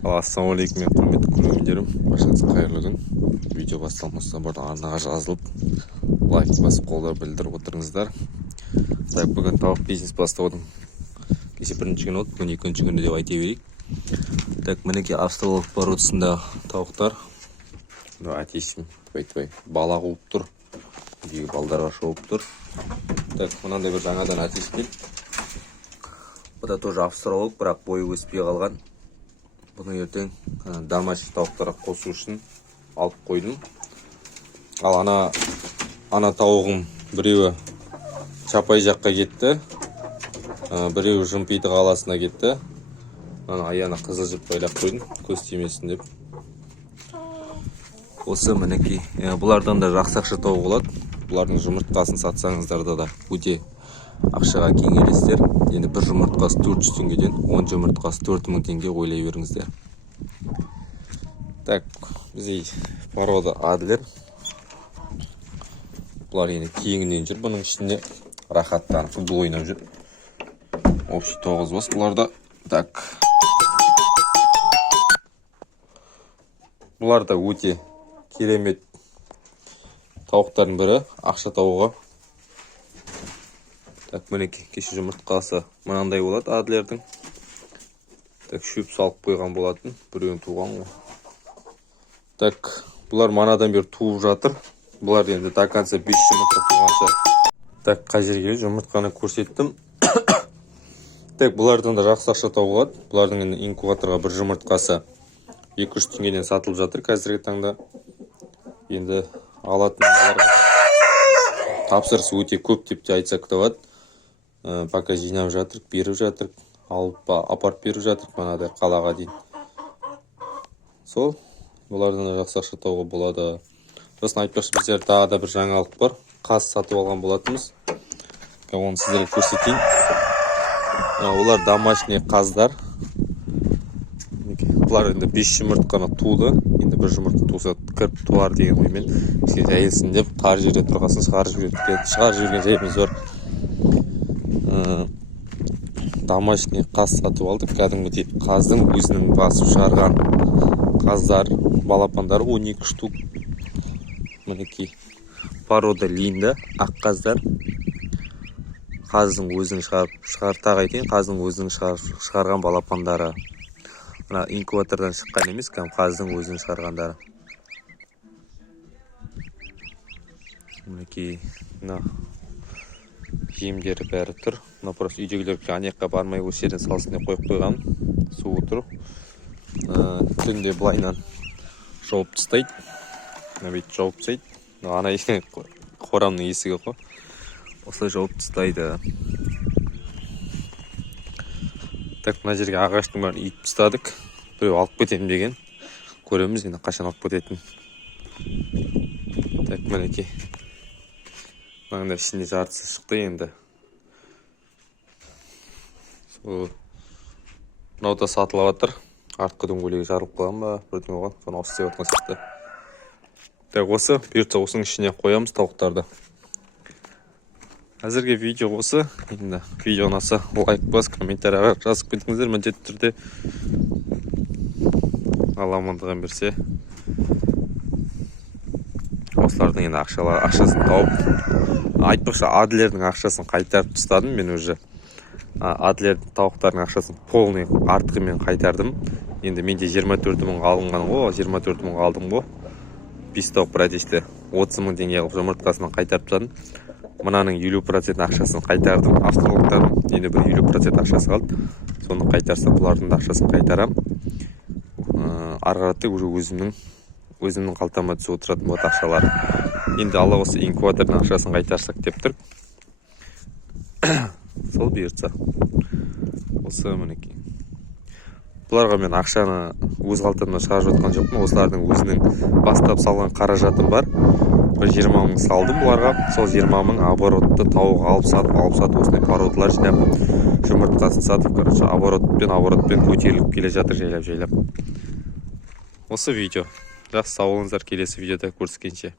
Ассалаумағалейкум, мен құрметті көрермендерім, баршаңызға қайырлы күн. Видео басталмастан бұрын арнаға жазылып, лайк басып қолдау білдіріп отырыңыздар. Так, бүгін тауық бизнес бастаудың кеше бірінші күні болды, бүгін екінші күні деп айта берейік. Так, мінекей австралиялық породасында тауықтар. Әтесім бала қуып тұр, үйге балдарға шауып тұр. Так, мынандай бір жаңадан әтес келді. Бұл да тоже австралиялық, бірақ бойы өспей қалған. Бұны ертең домашний тауықтарға қосу үшін алып қойдым. Ал ана тауығым біреуі Чапай жаққа кетті, біреуі Жымпиты қаласына кетті. Аяғына қызыл жіп байлап қойдым, көз тимесін деп. Осы мінекей, бұлардан да жақсы ақша тауық болады. Бұлардың жұмыртқасын сатсаңыздарда да өте ақшаға кеңелесіздер. Енді бір жұмыртқасы 400 теңгеден 10 жұмыртқасы 4000 теңге ойлай беріңіздер. Так, бізде порода Адлер. Бұлар енді кеңінен жүр, бұның ішінде рахаттанып футбол ойнап жүр. Общий 9 бас бұларда. Так. Бұлар да өте керемет тауықтардың бірі, ақша тауығы. Так, мінекей, кеше жұмыртқасы мынандай болады Адлердің. Так, шөп салып қойған болатын, біреуін туған ғой. Так, бұлар манадан бері туып жатыр. Бұлар енді до конца 5 жұмыртқа туғанша. Так, қай жерге жұмыртқаны көрсеттім. Так, бұлардан да жақсы ақша тауылады. Бұлардың енді инкубаторға бір жұмыртқасы 2-3 теңгеден сатылып жатыр қазіргі таңда. Енді алатын тапсырысы өте көп деп те айтсақ та болады. Пока жинап жатырық, беріп жатырық, алып апарып беріп жатырық, манадай қалаға дейін. Сол, бұлардан да жақсы ақша тауға болады. Сосын айтпақшы, біздер тағы да бір жаңалық бар. Қаз сатып алған болатынбыз. Оны сіздерге көрсетейін. Олар домашний қаздар. Бұлар енді 5 жұмыртқаны туды. Енді бір жұмыртқа туса кіріп туар деген оймен жәйілсін деп қар жерде тұрғасын шығарып жүрген жайымыз бар. Домашний қаз сатып алдық. Кәдімгідей қаздың өзінің басып шығарған қаздар, балапандары 12 штук. Мінекей порода Линда, ақ қаздар. Қаздың өзінің қағайтын, қаздың өзінің шығарған балапандары. Инкубатордан шыққан емес, қаздың өзінің шығарғандары. Мінекей жемдері бәрі тұр. Просто үйдегілерге анекқа бармай осы жерден салсын деп қойып қойған. Суы тұр. Түнде бұлайнан жауып тастайды. Жауып тастайды. Ана қорамның есігі қой. Осылай жауып тастайды. Так, мына жерге ағаштың бәрін үйіп тастадық. Біреу алып кетемін деген. Көреміз енді қашан алып кететін. Так, мінекей. Маңда ішінде жартысы шықты енді. Мынау да сатылып жатыр. Артқы дөңгелегі жарылып қалған ба, бірдеңе оған, соны осы істеп жатқан сияқты. Так, осы бұйыртса осының ішіне қоямыз тауықтарды. Әзірге видео осы. Енді видео ұнаса лайк бас, комментарияға жазып кетіңіздер міндетті түрде. Алла амандығын берсе. Осылардың енді ақшасын тауып. Айтпақшы, Адлердің ақшасын қайтарып тастадым мен уже. Адлердің тауықтардың ақшасын полный артығымен қайтардым. Енді менде 24 мың алынған ғой, 24 мың алдым ғой. 5 тауық продешті 30 мың теңге алып жұмыртқасынан қайтарып тастадым. Мынаның 50% ақшасын қайтардым австралиялықтардың. Енді бір 50% ақшасы қалды. Соны қайтарса, бұлардың да ақшасын қайтарам. Арғаратты уже өзімнің қалтама түсіп отыратын болады ақшалар. Енді Алла осы инкубатордың ақшасын қайтарсақ деп тұр. Сол бұйыртса. Осы мінекей. Бұларға мен ақшаны өз қалтамнан шығарып жатқан жоқпын. Осылардың өзінің бастап салған қаражатым бар. Бір 20 мың салдым бұларға. Сол 20 мың оборотты тауық алып сатып, осындай породалар жинап, жұмыртқасын сатып, оборотпен көтеріліп келе жатыр жайлап. Осы видео. Жақсы, сау болыңыздар, келесі видеода көріскенше.